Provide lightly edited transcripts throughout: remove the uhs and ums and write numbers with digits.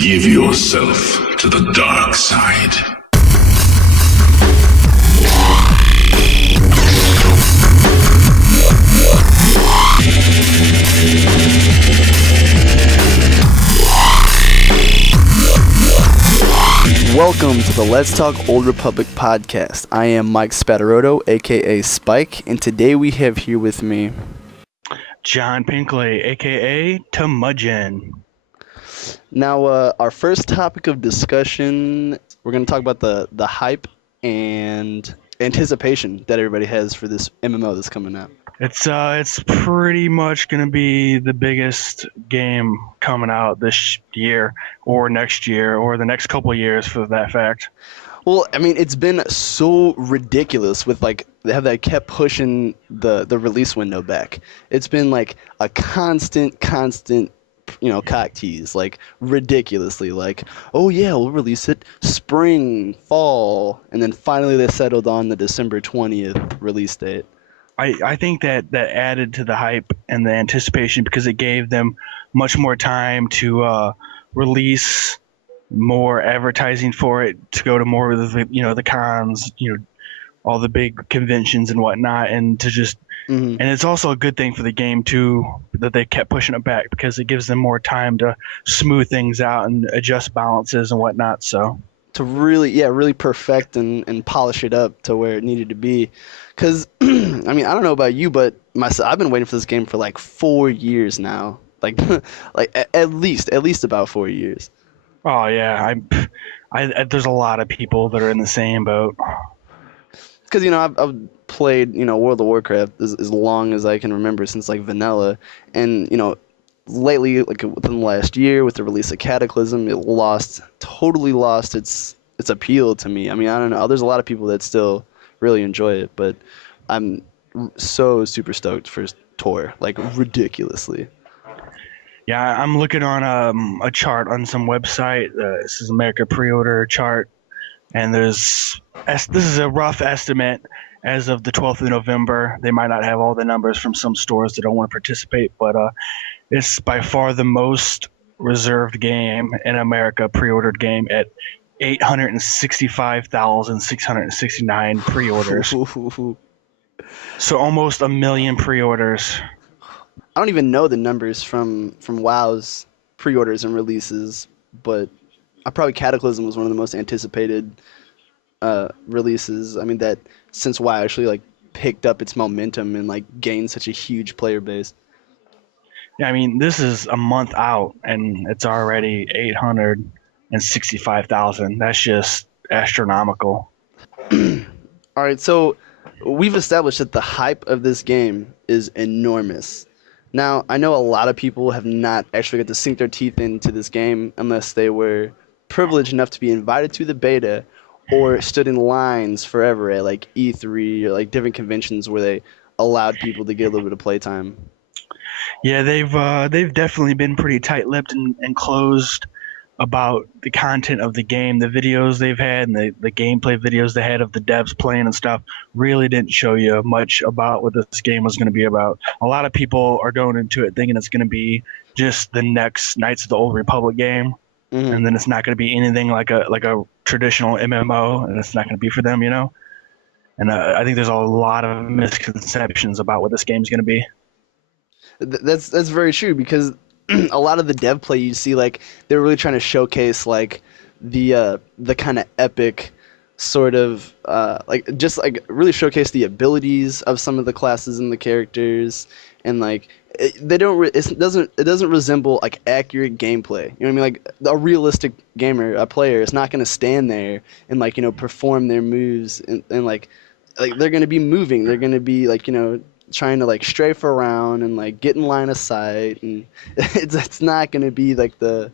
Give yourself to the dark side. Welcome to the Let's Talk Old Republic podcast. I am Mike Spataroto, aka Spike, and today we have here with me John Pinkley, aka Temudgeon. Now, our first topic of discussion, we're going to talk about the hype and anticipation that everybody has for this MMO that's coming out. It's pretty much gonna be the biggest game coming out this year, or next year, or the next couple of years, for that fact. Well, I mean, it's been so ridiculous with how they kept pushing the release window back. It's been like a constant, cock tease, like ridiculously, like, oh yeah, we'll release it spring, fall, and then finally they settled on the December 20th release date. I think that added to the hype and the anticipation because it gave them much more time to release more advertising for it, to go to more of the cons, all the big conventions and whatnot, and to just and it's also a good thing for the game too that they kept pushing it back because it gives them more time to smooth things out and adjust balances and whatnot. So to really perfect and polish it up to where it needed to be. Because, I mean, I don't know about you, but I've been waiting for this game for like 4 years now. Like, at least about 4 years. oh yeah, there's a lot of people that are in the same boat. Because, I've played, World of Warcraft as long as I can remember, since like vanilla. And, lately, like within the last year, with the release of Cataclysm, it totally lost its appeal to me. I mean, I don't know. There's a lot of people that still really enjoy it, but I'm so super stoked for Tor, like ridiculously. Yeah, I'm looking on a chart on some website. This is America pre-order chart, and this is a rough estimate as of the 12th of November. They might not have all the numbers from some stores that don't want to participate, but it's by far the most reserved game in America, pre-ordered game, at 865,669 pre-orders. So almost 1 million pre-orders. I don't even know the numbers from WoW's pre-orders and releases, but Cataclysm was one of the most anticipated releases. I mean, that since WoW actually like picked up its momentum and like gained such a huge player base. Yeah, I mean, this is a month out and it's already 865,000. That's just astronomical. All right, so we've established that the hype of this game is enormous. Now, I know a lot of people have not actually got to sink their teeth into this game unless they were privileged enough to be invited to the beta or stood in lines forever at like E3 or like different conventions where they allowed people to get a little bit of playtime. Yeah, they've definitely been pretty tight-lipped and closed about the content of the game. The videos they've had and the gameplay videos they had of the devs playing and stuff really didn't show you much about what this game was going to be about. A lot of people are going into it thinking it's going to be just the next Knights of the Old Republic game, and then it's not going to be anything like a traditional MMO, and it's not going to be for them, And I think there's a lot of misconceptions about what this game's going to be. That's very true, because a lot of the dev play you see, like, they're really trying to showcase like the kind of epic sort of really showcase the abilities of some of the classes and the characters, and like it doesn't resemble like accurate gameplay. You know what I mean? Like a realistic a player is not going to stand there and like perform their moves and like they're going to be moving. They're going to be like trying to like strafe around and like get in line of sight, and it's not going to be like the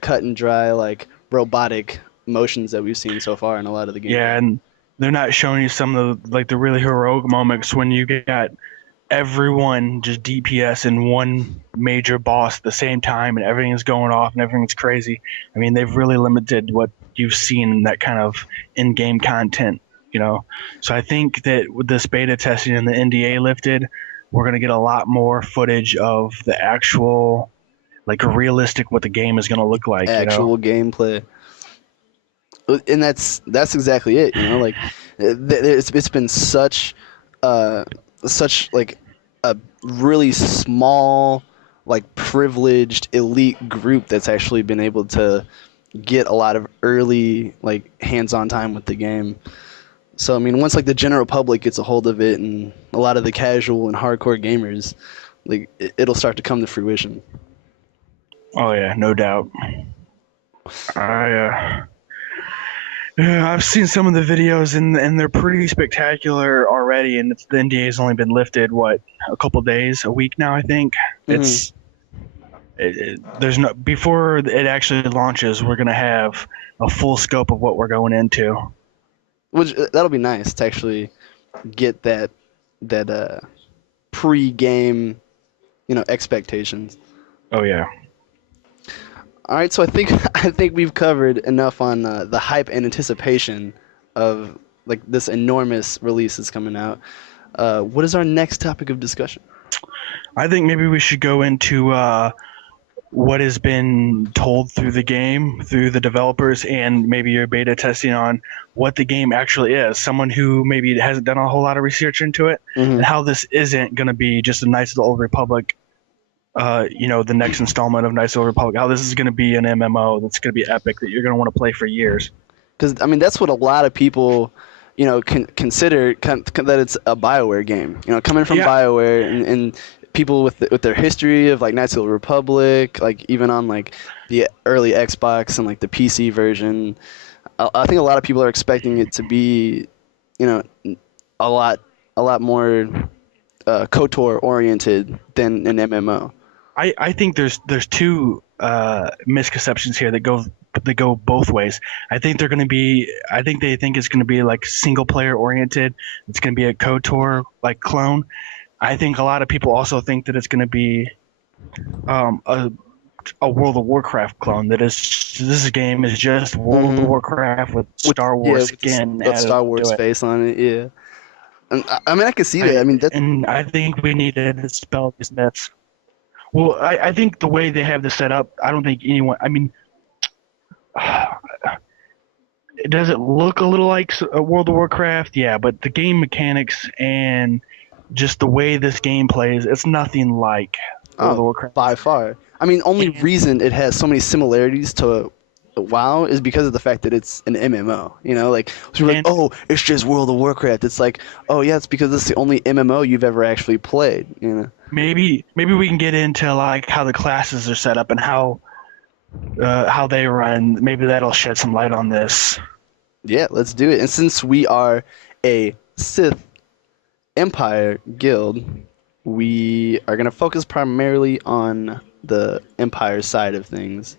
cut and dry like robotic motions that we've seen so far in a lot of the games. Yeah, and they're not showing you some of the really heroic moments when you got everyone just DPS in one major boss at the same time and everything's going off and everything's crazy. I mean, they've really limited what you've seen in that kind of in-game content. So I think that with this beta testing and the NDA lifted, we're going to get a lot more footage of the actual like realistic what the game is going to look like. actual gameplay. And that's exactly it. Like it's been such like a really small, like privileged elite group that's actually been able to get a lot of early like hands-on time with the game. So I mean, once like the general public gets a hold of it, and a lot of the casual and hardcore gamers, like it'll start to come to fruition. Oh yeah, no doubt. I yeah, I've seen some of the videos and they're pretty spectacular already. And the NDA's only been lifted a couple days, a week now, I think. Hmm. There's no before it actually launches, we're gonna have a full scope of what we're going into. Which that'll be nice to actually get that pre-game, expectations. Oh yeah. All right, so I think I think we've covered enough on the hype and anticipation of like this enormous release that's coming out. What is our next topic of discussion? I think maybe we should go into what has been told through the game, through the developers, and maybe your beta testing on what the game actually is. Someone who maybe hasn't done a whole lot of research into it, Mm-hmm. and how this isn't going to be just a nice little Republic, the next installment of Knights of the Republic. How this is going to be an MMO that's going to be epic that you're going to want to play for years. Because I mean, that's what a lot of people, consider that it's a BioWare game. Coming from Yeah. BioWare and people with their history of like Knights of the Republic, like even on like the early Xbox and like the PC version, I think a lot of people are expecting it to be, you know, a lot more KOTOR oriented than an MMO. I think there's two misconceptions here that go both ways. I think they think it's going to be like single player oriented. It's going to be a KOTOR like clone. I think a lot of people also think that it's going to be a World of Warcraft clone. This game is just World of Warcraft with Star Wars skin with added Star Wars to it. face on it. Yeah, and I mean I can see that. I mean that's And I think we need to dispel these myths. Well, I think the way they have this set up, I don't think anyone. I mean, does it look a little like a World of Warcraft? Yeah, but the game mechanics and just the way this game plays, it's nothing like World of Warcraft. by far. I mean, only reason it has so many similarities to WoW is because of the fact that it's an MMO. Like so you're like, oh, it's just World of Warcraft. It's like, oh yeah, it's because it's the only MMO you've ever actually played. Maybe we can get into like how the classes are set up and how they run. Maybe that'll shed some light on this. Yeah, let's do it. And since we are a Sith Empire guild, we are gonna focus primarily on the Empire side of things,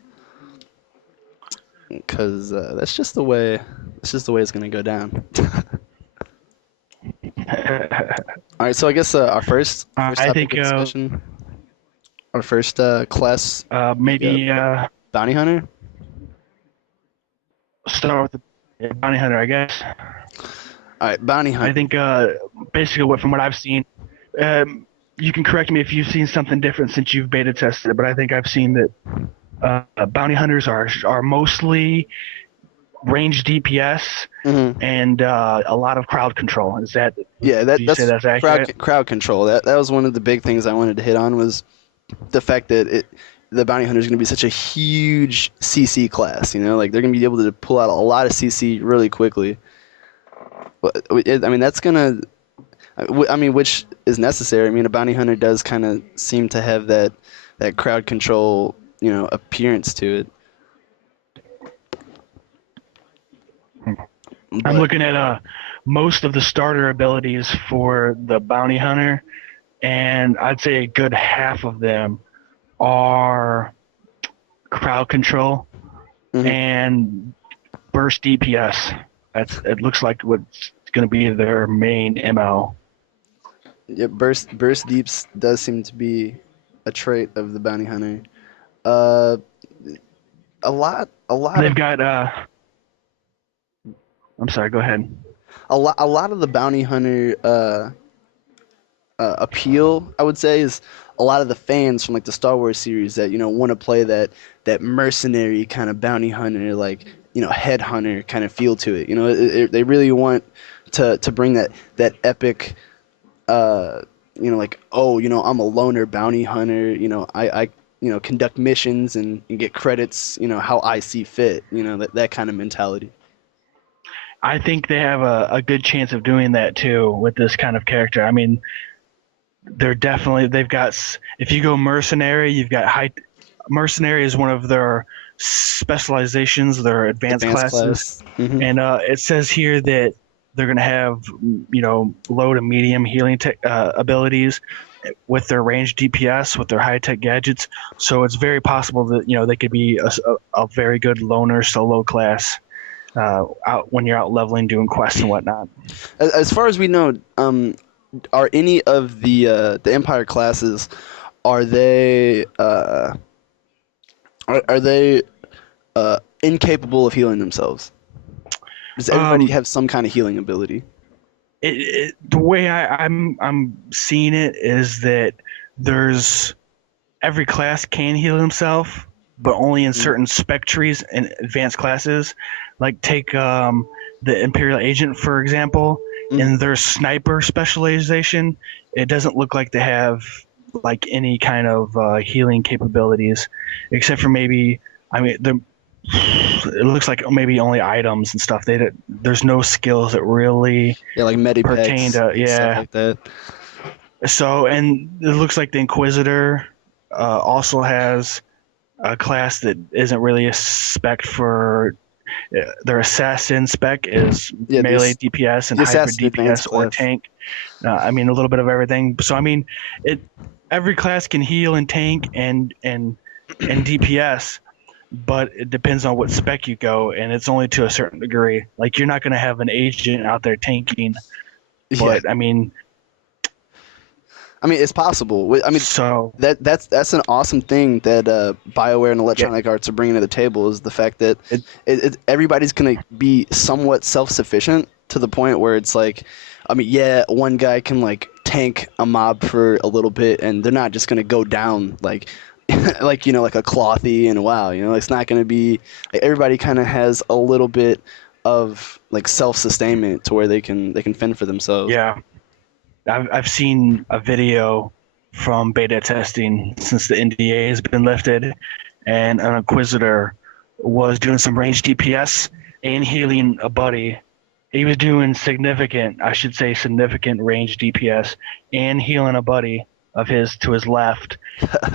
because that's just the way it's gonna go down. All right, so I guess our first I topic think of discussion, our first class, maybe bounty hunter. start with the bounty hunter, I guess. All right, bounty hunter. I think basically from what I've seen, you can correct me if you've seen something different since you've beta tested it, but I think I've seen that bounty hunters are mostly range DPS and a lot of crowd control. Is that? Yeah, that's accurate? crowd control. That was one of the big things I wanted to hit on, was the fact that the bounty hunter is going to be such a huge CC class. Like they're going to be able to pull out a lot of CC really quickly. I mean, that's gonna. I mean, which is necessary. I mean, a bounty hunter does kind of seem to have that crowd control, appearance to it. I'm looking at most of the starter abilities for the bounty hunter, and I'd say a good half of them are crowd control and burst DPS. It looks like what's going to be their main MO. Yeah, burst deeps does seem to be a trait of the bounty hunter. A lot. They've got. I'm sorry. Go ahead. A lot of the bounty hunter appeal, I would say, is a lot of the fans from like the Star Wars series that want to play that mercenary kind of bounty hunter, like headhunter kind of feel to it. They really want to bring that epic, like, oh, I'm a loner bounty hunter. I conduct missions and get credits. How I see fit. That kind of mentality. I think they have a good chance of doing that too with this kind of character. I mean, they've got, if you go mercenary, you've got mercenary is one of their specializations, their advanced classes. Mm-hmm. And it says here that they're going to have, low to medium healing abilities with their range DPS, with their high-tech gadgets. So it's very possible that, they could be a very good loner solo class out when you're out leveling, doing quests and whatnot. As far as we know, are any of the Empire classes, are they incapable of healing themselves? Does everybody have some kind of healing ability? The way I'm seeing it is that every class can heal himself, but only in certain spec trees and advanced classes. Like take the Imperial Agent, for example. In their sniper specialization, it doesn't look like they have like any kind of healing capabilities, except for maybe, it looks like maybe only items and stuff. There's no skills that really like pertain to stuff like that. So, and it looks like the Inquisitor also has a class that isn't really a spec for. Their assassin spec is melee DPS and hybrid DPS or tank. A little bit of everything. So every class can heal and tank and DPS, but it depends on what spec you go, and it's only to a certain degree. Like you're not going to have an agent out there tanking, but it's possible. So that's an awesome thing that BioWare and Electronic Arts are bringing to the table, is the fact that everybody's going to be somewhat self-sufficient to the point where it's like, one guy can like tank a mob for a little bit, and they're not just going to go down like like a Clothy and WoW. It's not going to be like, everybody kind of has a little bit of like self-sustainment to where they can fend for themselves. Yeah. I've seen a video from beta testing since the NDA has been lifted, and an Inquisitor was doing some range DPS and healing a buddy. He was doing significant range DPS and healing a buddy of his to his left,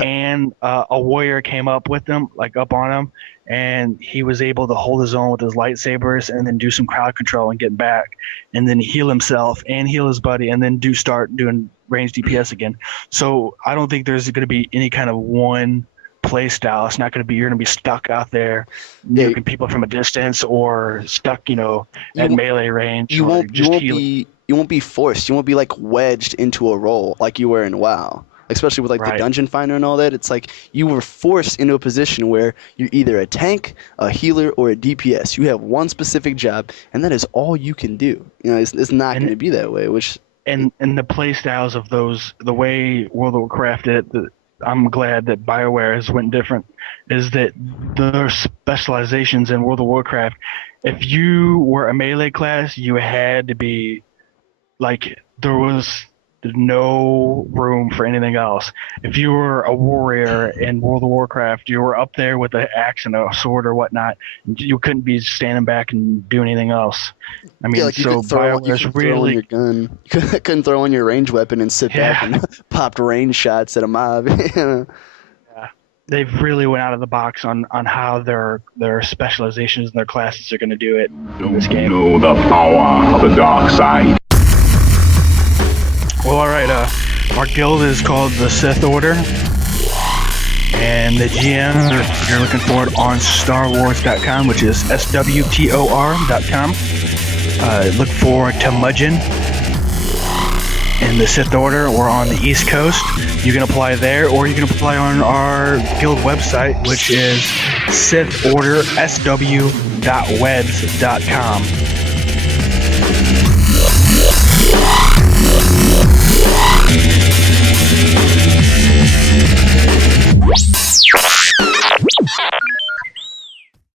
and a warrior came up with him, like up on him, and he was able to hold his own with his lightsabers and then do some crowd control and get back, and then heal himself and heal his buddy, and then start doing range DPS again. So I don't think there's going to be any kind of one play style. It's not going to be, you're going to be stuck out there nuking people from a distance, or stuck, at melee range. You won't be forced. You won't be like wedged into a role like you were in WoW. Especially with like the Dungeon Finder and all that. It's like you were forced into a position where you're either a tank, a healer, or a DPS. You have one specific job, and that is all you can do. It's not going to be that way. And the play styles of those, the way World of Warcraft I'm glad that BioWare has went different, is that their specializations in World of Warcraft, if you were a melee class, you had to be like, there was no room for anything else. If you were a warrior in World of Warcraft, you were up there with an axe and a sword or whatnot. You couldn't be standing back and do anything else. So BioWare's really your gun. You couldn't throw on your range weapon and sit back and popped range shots at a mob. Yeah, they've really went out of the box on how their specializations and their classes are going to do it in this game. Know the power of the dark side. Well, all right. Our guild is called the Sith Order, and the GM, if you're looking for it, on StarWars.com, which is SWTOR.com. Look for Temujin and the Sith Order. We're on the East Coast. You can apply there, or you can apply on our guild website, which is SithOrderSW.webs.com. Bye.